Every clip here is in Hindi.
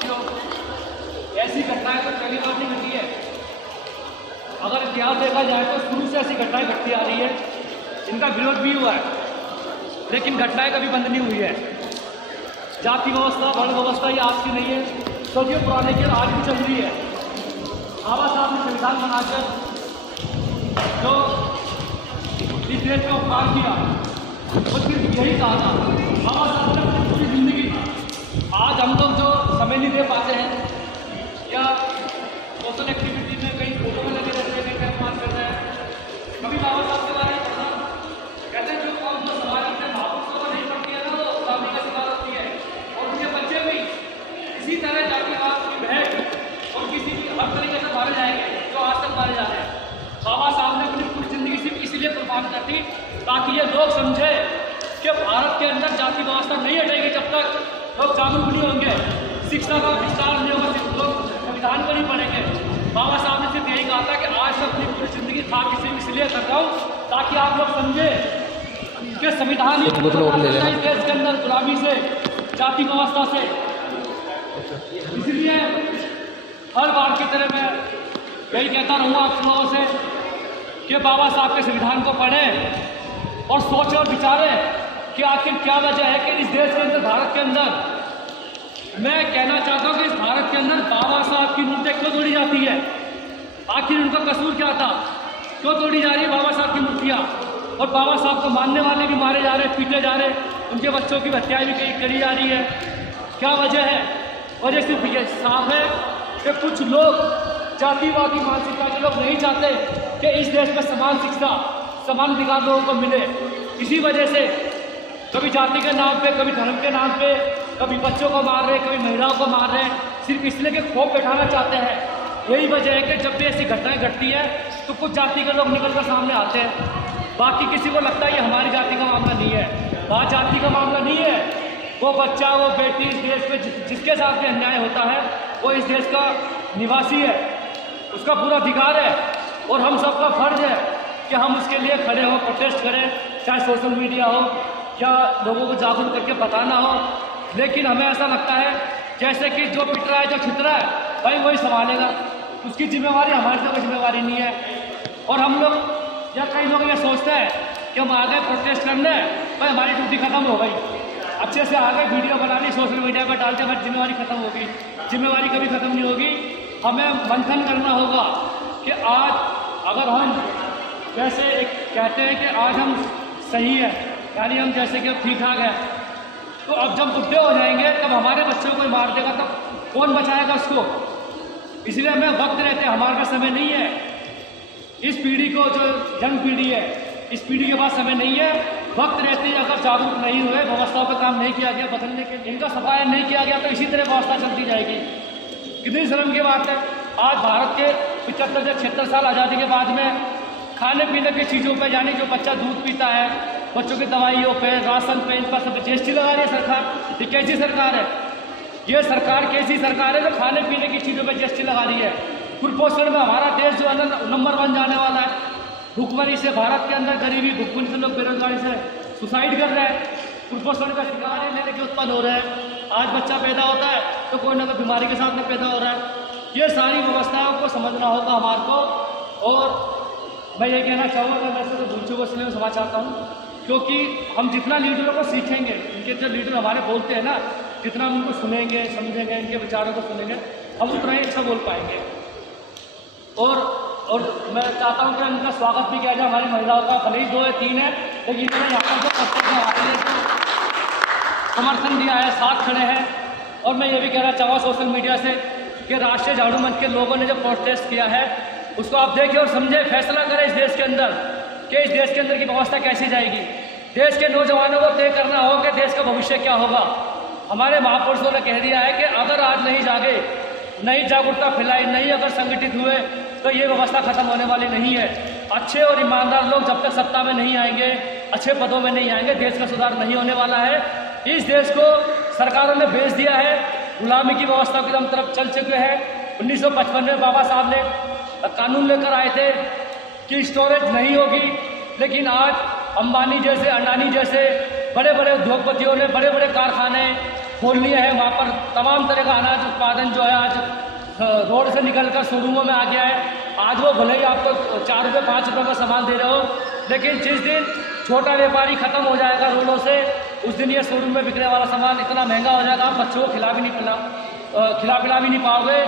साथियों, ऐसी घटनाएं तो पहली बार नहीं घटी है। अगर इतिहास देखा जाए तो शुरू से ऐसी घटनाएं घटती आ रही है, इनका विरोध भी हुआ है, लेकिन घटनाएं कभी बंद नहीं हुई है। जाति व्यवस्था, वर्ण व्यवस्था ये आज की नहीं है, सदियों पुराने की आज भी चल रही है। बाबा साहब ने संविधान बनाकर जो इस देश का उपकार किया वो सिर्फ यही कहा था। बाबा साहब ने पूरी जिंदगी, आज हम लोग जो समय नहीं दे पाते हैं या सोशल एक्टिविटी में कहीं फोटो में लगे रहते हैं, कहीं टाइम पास करते हैं, कभी बाबा साहब के बारे में पढ़ा। कहते हैं जो कौन जो समाज अपने महापुरुषों को नहीं पढ़ती है ना, वो गुलामी का शिकार होती है। और उनके बच्चे भी इसी तरह जातिवाद की बहक और किसी भी हर तरीके से मारे जाएंगे जो आज तक मारे जा रहे हैं। बाबा साहब ने अपनी पूरी जिंदगी सिर्फ इसीलिए कुर्बान कर दी ताकि ये लोग समझे कि भारत के अंदर जाति व्यवस्था नहीं हटेगी जब तक लोग जागरूक नहीं होंगे, शिक्षा का विस्तार नहीं होगा, सिर्फ लोग संविधान को नहीं पढ़ेंगे। बाबा साहब ने सिर्फ यही कहा था कि आज मैं अपनी पूरी जिंदगी खाक इसलिए कर रहा हूँ ताकि आप लोग समझे कि संविधान इस देश के अंदर गुलामी से, जाति व्यवस्था से। इसलिए हर बार की तरह मैं यही कहता रहूँगा आप लोगों से कि बाबा साहब के संविधान को पढ़ें और सोचें और विचारें कि आखिर क्या वजह है कि इस देश के अंदर, भारत के अंदर, मैं कहना चाहता हूँ कि इस भारत के अंदर बाबा साहब की मूर्तियाँ क्यों तोड़ी जाती है। आखिर उनका कसूर क्या था, क्यों तोड़ी जा रही है बाबा साहब की मूर्तियाँ। और बाबा साहब को मानने वाले भी मारे जा रहे, पीटे जा रहे, उनके बच्चों की हत्याएं भी करी जा रही है। क्या वजह है? वजह सिर्फ ये साफ है कि कुछ लोग, जातिवादी मानसिकता के लोग, नहीं चाहते कि इस देश में समान शिक्षा, समान अधिकार लोगों को मिले। इसी वजह से कभी जाति के नाम पे, कभी धर्म के नाम पे, कभी बच्चों को मार रहे, कभी महिलाओं को मार रहे, सिर्फ इसलिए कि खौफ बैठाना चाहते हैं। यही वजह है कि जब भी ऐसी घटनाएं घटती है तो कुछ जाति के लोग निकल कर सामने आते हैं। बाकी किसी को लगता है ये हमारी जाति का मामला नहीं है। बात जाति का मामला नहीं है। वो बच्चा, वो बेटी इस देश में जिसके साथ भी अन्याय होता है वो इस देश का निवासी है, उसका पूरा अधिकार है और हम सबका फर्ज है कि हम उसके लिए खड़े हों, प्रोटेस्ट करें, चाहे सोशल मीडिया हो या लोगों को जागरूक करके बताना हो। लेकिन हमें ऐसा लगता है जैसे कि जो पिट रहा है, जो छिट रहा है, भाई वही संभालेगा, उसकी जिम्मेवारी हमारी तो कोई जिम्मेवारी नहीं है। और हम लोग या कई लोग ये सोचते हैं कि हम आ गए प्रोटेस्ट करने, भाई हमारी ड्यूटी खत्म हो गई, अच्छे से आ गए, वीडियो बना ली, सोशल मीडिया पर डालते, हमारी जिम्मेवारी खत्म हो गई। जिम्मेवारी कभी खत्म नहीं होगी। हमें मंथन करना होगा कि आज अगर हम जैसे एक कहते हैं कि आज हम सही है, यानी हम जैसे कि ठीक ठाक है, तो अब जब बुढ़े हो जाएंगे तब हमारे बच्चों को मार देगा, तब कौन बचाएगा उसको। इसलिए हमें वक्त रहते, हमारे पास समय नहीं है। इस पीढ़ी को, जो यंग पीढ़ी है, इस पीढ़ी के पास समय नहीं है। वक्त रहते ही अगर जागरूक नहीं हुए, व्यवस्थाओं पर काम नहीं किया गया, बदलने के इनका सफाया नहीं किया गया, तो इसी तरह व्यवस्था चलती जाएगी। कितनी शर्म की बात है, आज भारत के 75 से 76 साल आज़ादी के बाद में खाने पीने की चीज़ों पर, यानी जो बच्चा दूध पीता है, बच्चों की दवाइयों पे, राशन पे, इन पर सब जीएसटी लगा रही है सरकार। ये कैसी सरकार है? ये सरकार कैसी सरकार है जो खाने पीने की चीज़ों पे जीएसटी लगा रही है? कुपोषण में हमारा देश जो है ना नंबर 1 जाने वाला है। भुखमरी से भारत के अंदर गरीबी, भुखमरी से लोग बेरोजगारी से सुसाइड कर रहे हैं, कुपोषण का शिकार है, लेने के उत्पन्न हो रहे हैं। आज बच्चा पैदा होता है तो कोई ना कोई बीमारी के साथ में पैदा हो रहा है। ये सारी व्यवस्थाओं को समझना होगा हमारे को। और मैं ये कहना चाहूँगा कि मैं तो भूल चुका, इसलिए मैं समझ चाहता हूँ, क्योंकि हम जितना लीडरों को सीखेंगे, इनके जो लीडर हमारे बोलते हैं ना, जितना हम उनको सुनेंगे, समझेंगे, इनके विचारों को सुनेंगे, हम उतना ही अच्छा बोल पाएंगे। और मैं चाहता हूँ कि इनका स्वागत भी किया जाए, हमारी महिलाओं का, भले ही 2 या 3 है, लेकिन इन्होंने यहाँ पर जो हमारे लिए समर्थन दिया है, साथ खड़े हैं। और मैं ये भी कहना चाहूँगा सोशल मीडिया से कि राष्ट्रीय झाड़ू मंच के लोगों ने जो प्रोटेस्ट किया है उसको आप देखिए और समझे, फैसला करें इस देश के अंदर कि इस देश के अंदर की व्यवस्था कैसी जाएगी। देश के नौजवानों को तय करना हो कि देश का भविष्य क्या होगा। हमारे महापुरुषों ने कह दिया है कि अगर आज नहीं जागे, नई जागरूकता फैलाई, नहीं अगर संगठित हुए, तो ये व्यवस्था खत्म होने वाली नहीं है। अच्छे और ईमानदार लोग जब तक सत्ता में नहीं आएंगे, अच्छे पदों में नहीं आएंगे, देश का सुधार नहीं होने वाला है। इस देश को सरकारों ने बेच दिया है, गुलामी की व्यवस्था की तरफ चल चुके हैं। 1955 में बाबा साहब ने कानून लेकर आए थे कि स्टोरेज नहीं होगी, लेकिन आज अंबानी जैसे, अडानी जैसे बड़े बड़े उद्योगपतियों ने बड़े बड़े कारखाने खोल लिए हैं। वहाँ पर तमाम तरह का अनाज उत्पादन जो है आज रोड से निकलकर शोरूमों में आ गया है। आज वो भले ही आपको 4 रुपये 5 रुपये का सामान दे रहे हो, लेकिन जिस दिन छोटा व्यापारी ख़त्म हो जाएगा रोडों से, उस दिन ये शोरूम में बिकने वाला सामान इतना महंगा हो जाएगा, आप बच्चों को खिला पिला भी नहीं पाओगे।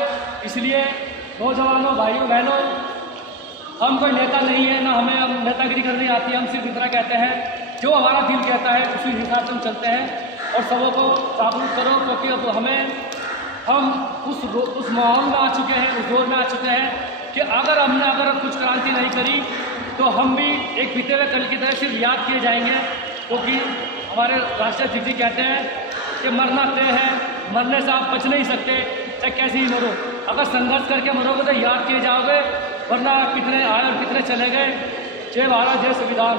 इसलिए नौजवानों, भाइयों बहनों, हम कोई नेता नहीं है, ना हमें नेतागिरी करनी आती है। हम सिर्फ इतना कहते हैं जो हमारा दिल कहता है उसी हिसाब से हम चलते हैं। और सबों को जागरूक करो, क्योंकि अब हम उस माहौल में आ चुके हैं, उस दौर में आ चुके हैं कि अगर कुछ क्रांति नहीं करी तो हम भी एक बीते हुए कल की तरह सिर्फ याद किए जाएंगे। क्योंकि हमारे राष्ट्रीय जी कहते हैं कि मरना तय है, मरने से आप बच नहीं सकते, चाहे कैसे ही मरो। अगर संघर्ष करके मरोगे तो याद किए जाओगे, वरना कितने आए और कितने चले गए। जय भारत, जय संविधान।